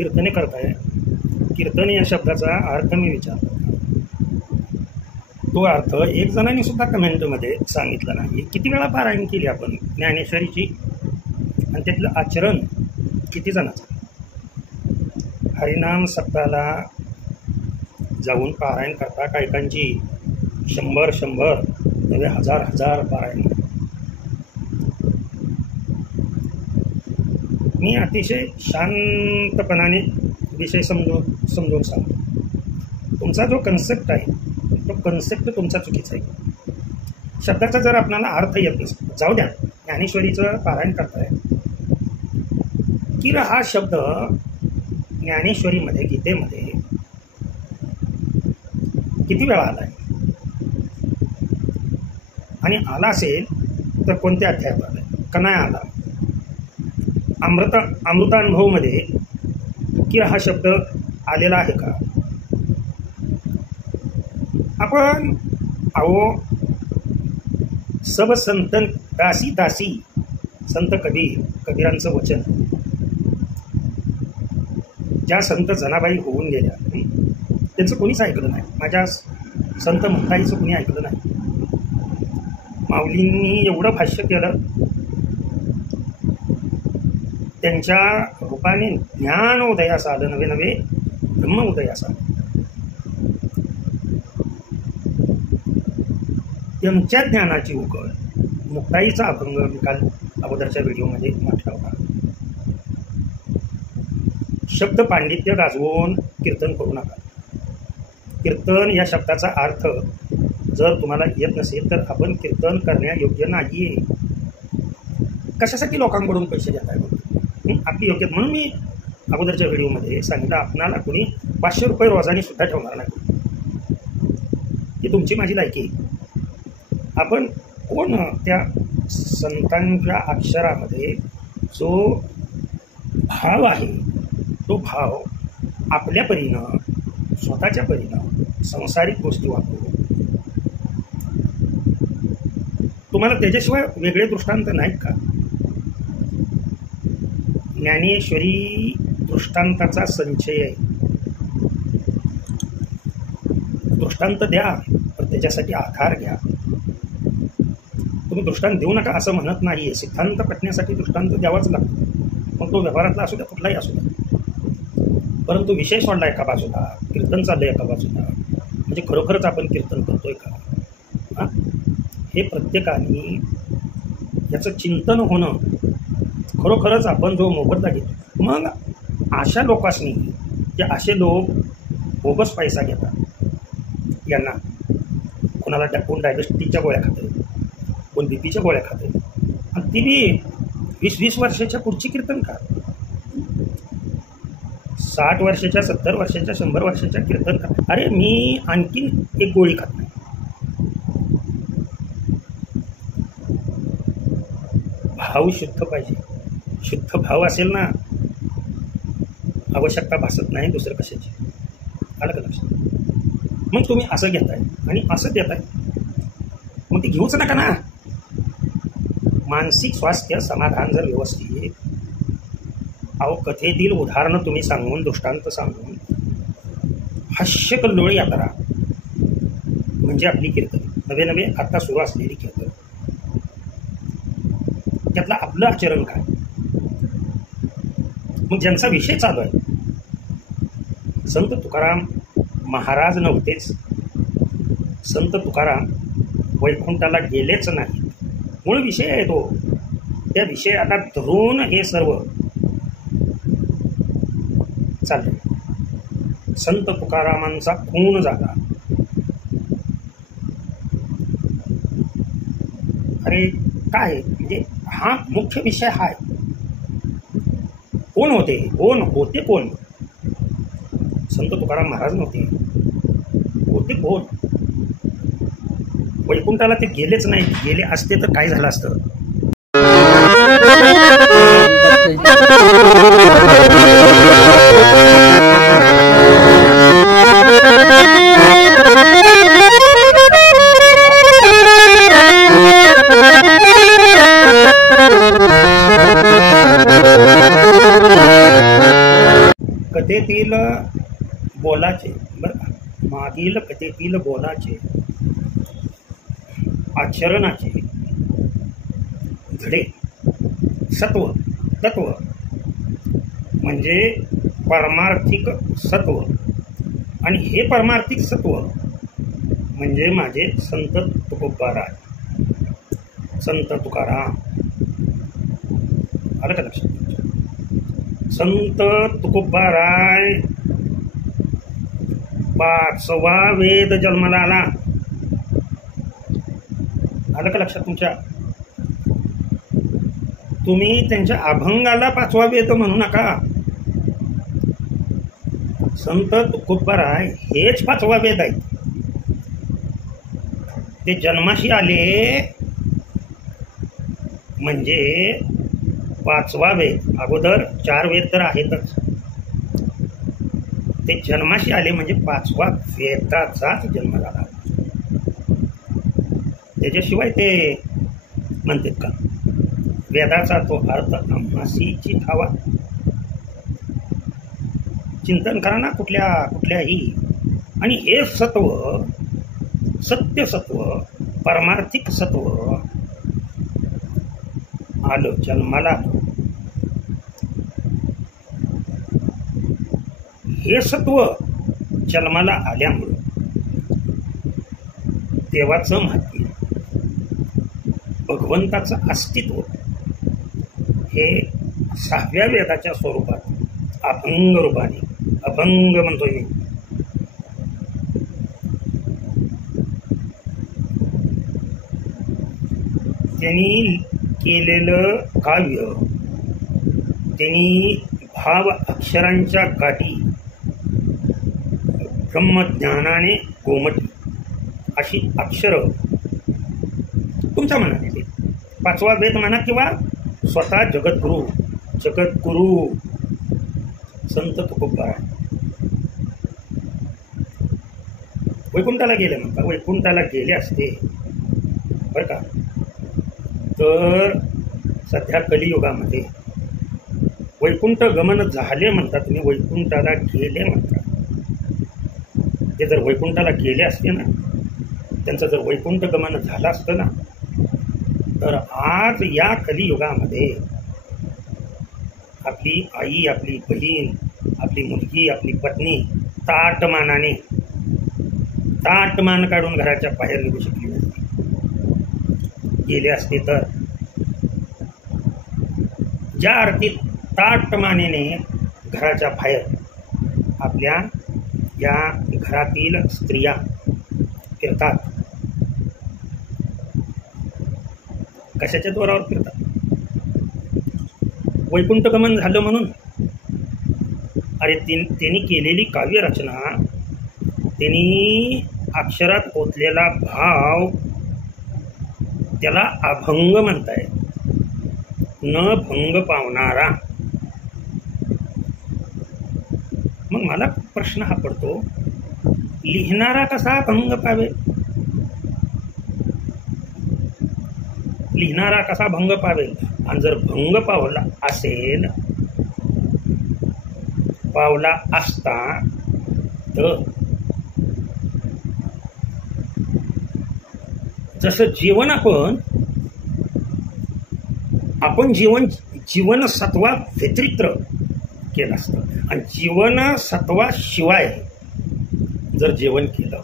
कीर्तने करताय, कीर्तन या शब्दाचा अर्थ मी विचारतो. तो अर्थ एक जणांनी सुद्धा कमेंटमध्ये सांगितला नाही. किती वेळा पारायण केली आपण ज्ञानेश्वरीची आणि त्यातलं आचरण किती जणांचं. हरिनाम सप्ताहाला जाऊन पारायण करता कायकांची 100 नव्हे हजार पारायण. मी अतिशय शांतपणाने विषय समजून सांगतो. तुमचा जो कन्सेप्ट आहे तो कन्सेप्ट तुमचा चुकीचा आहे. शब्दाचा जर आपल्याला अर्थ येत नसेल, जाऊ द्या. ज्ञानेश्वरीचं पारायण करताय, किर हा शब्द ज्ञानेश्वरीमध्ये गीतेमध्ये किती वेळा आला आहे आणि आला असेल तर कोणत्या अध्यायात आला आहे का नाही आला. अमृतानुभवमध्ये किर हा शब्द आलेला आहे का. आपण सब संतन दासी संत कबीरांचं वचन. ज्या संत जनाबाई होऊन गेल्या त्यांचं कोणीच ऐकलं नाही. माझ्या संत मुक्ताईचं कोणी ऐकलं नाही. माऊलींनी एवढं भाष्य केलं, त्यांच्या रूपाने ज्ञान उदयास आलं, नवे ब्रह्म उदयास आलं. त्यांच्या ज्ञानाची उकळ मुक्ताईचा अभंग मी काल अगोदरच्या व्हिडिओमध्ये म्हटला होता. शब्द पांडित्य गाजवून कीर्तन करू नका. कीर्तन या शब्दाचा अर्थ जर तुम्हाला येत नसेल तर आपण कीर्तन करण्यायोग्य नाही. कशासाठी लोकांकडून पैसे घेत आहे आपली योग्य. म्हणून मी अगोदरच्या व्हिडिओमध्ये सांगितलं, आपणाला कोणी 500 रुपये रोजाने सुद्धा ठेवणार नाही. ही तुमची माझी लायकी. आपण कोण त्या संतांच्या अक्षरामध्ये जो भाव आहे तो भाव आपल्या परीनं स्वतःच्या परीनं संसारिक गोष्टी वापरू. तुम्हाला त्याच्याशिवाय वेगळे दृष्टांत नाहीत का. ज्ञानेश्वरी दृष्टांताचा संचय आहे. दृष्टांत द्या पण त्याच्यासाठी आधार घ्या. तुम्ही दृष्टांत देऊ नका असं म्हणत नाही आहे. सिद्धांत पटण्यासाठी दृष्टांत द्यावाच लागतो, मग तो व्यवहारातला असू द्या कुठलाही असू द्या. परंतु विषय सोडला एका बाजूला, कीर्तन चाललं एका बाजूला, म्हणजे खरोखरच आपण कीर्तन करतोय का. हे प्रत्येकाने याचं चिंतन होणं. खरोखरच आपण जो मोबदला घेतो. मग अशा लोकांनी जे असे लोक बोगस पैसा घेतात, यांना कोणाला कोण डायबिटीजच्या गोळ्या खाते, कोण बीपीच्या गोळ्या खाते, आणि ती बी 20-20 वर्षाच्या पुढची कीर्तनकार, 60 वर्षाच्या 70 वर्षाच्या 100 वर्षाच्या कीर्तनकार. अरे मी आणखीन एक गोळी खात नाही. भाव शुद्ध पाहिजे. शुद्ध भाव असेल ना, आवश्यकता भासत नाही दुसरं कशाची. आलं का लक्षात. मग तुम्ही असं घेताय आणि असं देताय, मग ती घेऊच नका ना. मानसिक स्वास्थ्य समाधान जर व्यवस्थित, कथेतील उदाहरणं तुम्ही सांगून दृष्टांत सांगून हास्य कल्लोळ यात्रा म्हणजे आपली कीर्तन. नवे आता सुरू असलेली कीर्तन. त्यातलं आपलं आचरण काय. मग ज्यांचा विषय चालू आहे, संत तुकाराम महाराज नव्हतेच. संत तुकाराम वैकुंठाला गेलेच नाही. मूळ विषय आहे तो. त्या विषयाला धरून हे सर्व चाललं. संत तुकारामांचा खून झाला. अरे काय म्हणजे हा मुख्य विषय हा आहे. कोण होते कोण. संत तुकाराम महाराज नव्हते. होते कोण. वैकुंठाला ते गेलेच नाही. गेले असते तर काय झालं असतं. कथेतील बोलाचे बरं का, मागील कथेतील बोलाचे आचरणाचे धडे सत्व तत्व म्हणजे परमार्थिक सत्व, आणि हे परमार्थिक सत्व म्हणजे माझे संत तुकोबाराय, संत तुकाराम. आलं का लक्षात? संत तुकोबाराय 5वा वेद जन्माला आला. आलं का लक्षात तुमच्या? तुम्ही त्यांच्या अभंगाला 5वा वेद म्हणू नका. संत तुकोबाराय हेच 5वा वेद आहे. ते जन्माशी आले म्हणजे 5वा वेद. अगोदर 4 वेद तर आहेतच. ते जन्माशी आले म्हणजे 5वा वेदाचाच जन्म झाला. त्याच्याशिवाय ते म्हणतात का वेदाचा तो अर्थ आम्हासीची ठावा. चिंतन करा ना कुठल्याही. आणि हे सत्व, सत्य सत्व, परमार्थिक सत्व आलं जन्माला. हे सत्व जन्माला आल्यामुळं देवाचं महात्म्य, भगवंताचं अस्तित्व हे 6व्या वेदाच्या स्वरूपात अभंग रूपाने, अभंग म्हणतोय मी, त्यांनी केलेलं काव्य, त्यांनी भाव अक्षरांच्या गाठी ब्रह्मज्ञानाने गोमटी अशी अक्षरं तुमच्या मनात येते. 5वा वेद म्हणा किंवा स्वतः जगद्गुरु संत तुकोबाराय वैकुंठाला गेले म्हणता. वैकुंठाला गेले असते बरं का, तर सध्या कलियुगामध्ये वैकुंठ गमन झाले म्हणता. तुम्ही वैकुंठाला गेले म्हणता. ते जर वैकुंठाला गेले असते ना, त्यांचं जर वैकुंठ गमन झालं असतं ना, तर आज या कलियुगामध्ये आपली आई, आपली बहीण, आपली मुलगी, आपली पत्नी ताटमान काढून घराच्या बाहेर निघू शकली नसती. गेले असते तर ज्या अर्थी ताटमानेने घराच्या बाहेर आपल्या या घरातील स्त्रिया फिरतात, कशाच्या जोरावर फिरतात? वैकुंठ गमन झालं म्हणून. अरे त्यांनी केलेली काव्यरचना, त्यांनी अक्षरात ओतलेला भाव, त्याला अभंग म्हणताय. न भंग पावणारा. मग मला प्रश्न हा पडतो, लिहिणारा कसा भंग पावे? लिहिणारा कसा भंग पावेल? आणि जर भंग पावला असेल, पावला असता तर जसं जीवन आपण जीवन सत्वा व्यतिरिक्त केलं असतं, आणि जीवन सत्वाशिवाय जर जेवण केलं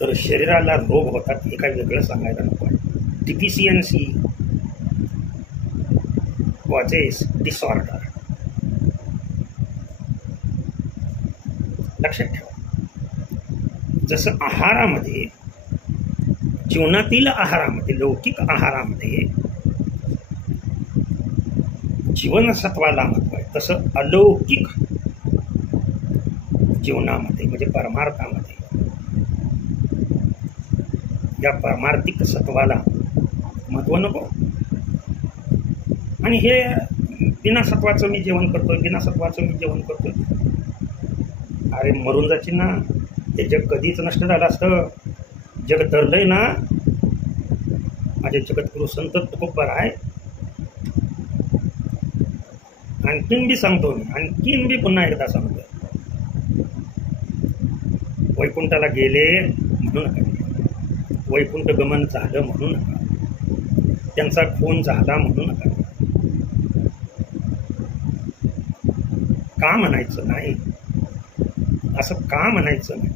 तर शरीराला रोग होतात. हे काही वेगळं सांगायला नको आहे. Deficiency causes disorder. लक्षात ठेवा. जसं आहारामध्ये, जीवनातील आहारामध्ये, लौकिक आहारामध्ये जीवनसत्वाला महत्व आहे, तसं अलौकिक जीवनामध्ये म्हणजे परमार्थामध्ये या परमार्थिक सत्वाला महत्व नको. आणि हे बिना सत्वाचं मी जेवण करतोय, बिना सत्वाचं मी जेवण करतोय. अरे मरून जायची ना. हे जग कधीच नष्ट झालं असतं. जग धरलंय ना माझे जगद्गुरु संत तुकोबाराय, आणखीन बी सांगतो मी, आणखीन बी पुन्हा एकदा सांगतो, वैकुंठाला गेले म्हणू नका, वैकुंठ गमन झालं म्हणू नका, त्यांचा खून झाला म्हणू नका. का म्हणायचं नाही? असं का म्हणायचं नाही?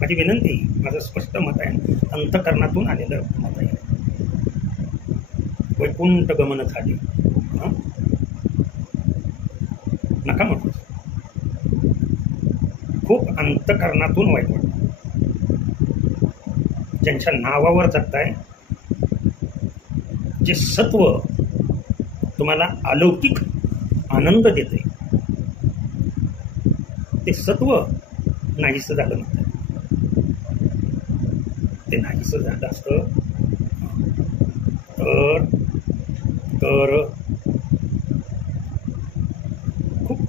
माझी विनंती, माझं स्पष्ट मत आहे, अंतःकरणातून आलेलं मत आहे. वैकुंठ गमन झाले नका म्हणू. खूप अंतःकरणातून वाईट वाटतं. ज्यांच्या नावावर जगताय, जे सत्व तुम्हाला अलौकिक आनंद देते, ते सत्व नाहीसं झालं म्हणतात. ते नाहीसं झालं असतं तर खूप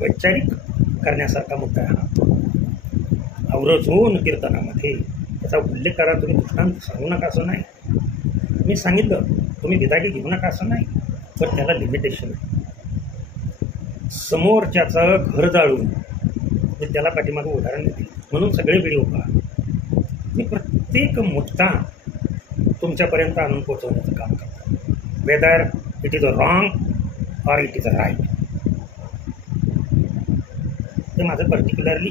वैचारिक करण्यासारखा मुद्दा आहे हा. आवर्जून कीर्तनामध्ये त्याचा उल्लेख करा. तुम्ही दृष्टांत सांगू नका असं नाही. मी सांगितलं तुम्ही विदागी घेऊ नका असं नाही, पण त्याला लिमिटेशन आहे. समोरच्याचं घर जाळून मी त्याला पाठीमागं उदाहरण देते म्हणून सगळे व्हिडिओ पहा. मी प्रत्येक मुद्दा तुमच्यापर्यंत आणून पोहोचवण्याचं काम करतो, whether it is a wrong or it is a right. ते माझं पर्टिक्युलरली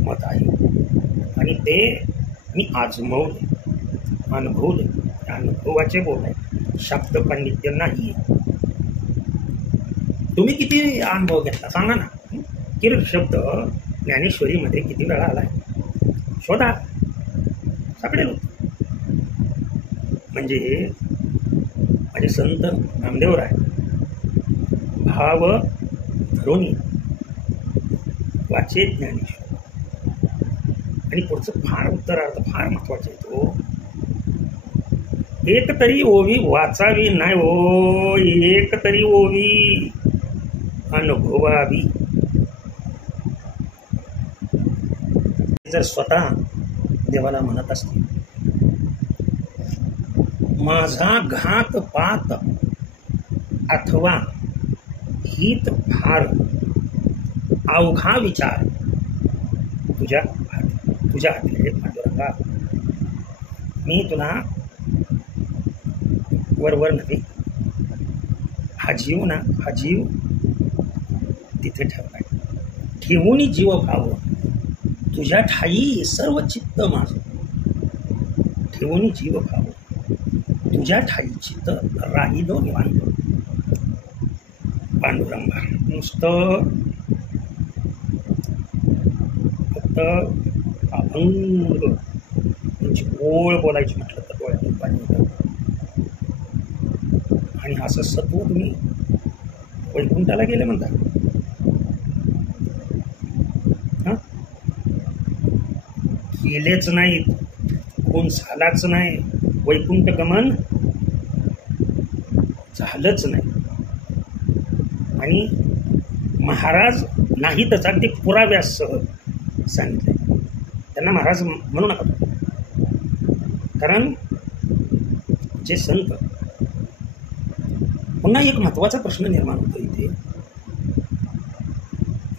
मत आहे आणि ते मी आजमवले, अनुभवले. अनुभवाचे बोल आहे, शब्द पांडित्य नाही. तुम्ही किती अनुभव घेतला सांगा ना. किर शब्द ज्ञानेश्वरीमध्ये किती वेळा आलाय शोधा, सगळे लोक. म्हणजे माझे संत नामदेवराय भाव धरोनी वाचे ज्ञानेश्वर. आणि पुढचं फार उत्तरार्थ फार महत्वाचं आहे. तो एक तरी ओवी वाचावी नाही हो, एक तरी ओवी अनुभवावी. जर स्वतः देवाला म्हणत असतील, माझा घात पात अथवा हित फार अवघा विचार तुझ्या हाती पांडुरंगा. मी तुला वर नव्हे, हा जीव ना, हा जीव तिथे ठेवलाय. ठेवून जीव भाव तुझ्या ठाई सर्व चित्त माझं. ठेवून जीव भाव तुझ्या ठाई चित्त राहिलो निवांत. पांडुरंगा नुसतं फक्त अभंग त्यांची ओळ बोलायची म्हटलं तर डोळ्यातून पाणी होतं. आणि असं सत्व तुम्ही वैकुंठाला गेले म्हणता. गेलेच नाहीत, कोण झालाच नाही, वैकुंठ गमन झालंच नाही. आणि महाराज नाहीतच, अगदी पुराव्यासह सांगितले. त्यांना महाराज म्हणू नका, कारण जे संत. पुन्हा एक महत्वाचा प्रश्न निर्माण होतो इथे,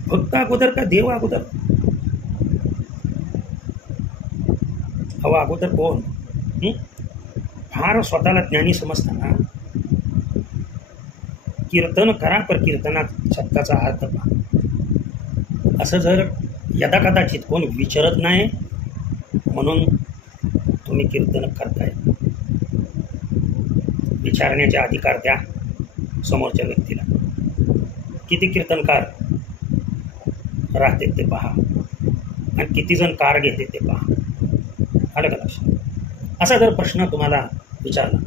भक्त अगोदर का देव अगोदर? हवा अगोदर कोण? फार स्वतःला ज्ञानी समजताना कीर्तन करा, पर कीर्तनात शब्दाचा अर्थ पहा. असं जर यदा कदाचित कोण विचारत नाही म्हणून तुम्ही कीर्तन करताय, विचारण्याचा अधिकार द्या समोरच्या व्यक्तीला. किती कीर्तनकार राहते ते पहा आणि किती जण कार घेते ते पहा. आलं का लक्षात? असा जर प्रश्न तुम्हाला विचारला,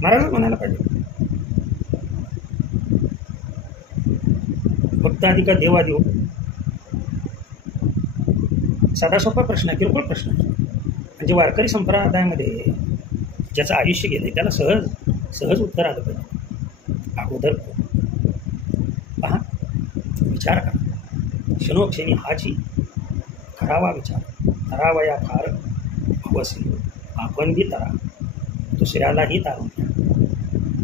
महाराज म्हणायला पाहिजे, भक्त आधी का देव आधी हो? साधा सोपा प्रश्न आहे, किरकोळ प्रश्न आहे. म्हणजे वारकरी संप्रदायामध्ये ज्याचं आयुष्य गेले त्याला सहज उत्तर आलं पाहिजे. अगोदर पहा, विचार करा. क्षणोक्षणी हाची करावा विचार. करावया फार हवसी, आपण बी तरा, दुसऱ्यालाही तारून घ्या.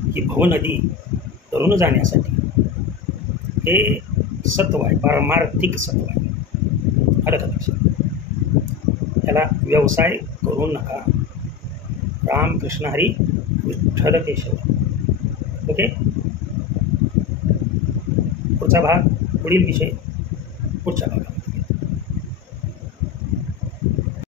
ही भवनदी तरुण जाण्यासाठी हे सत्व आहे, पारमार्थिक सत्व आहे. आलं का लक्षात? त्याला व्यवसाय करू नका. रामकृष्ण हरी विठ्ठल केशव. ओके. पुढचा भाग, पुढील विषय पुढच्या भागात.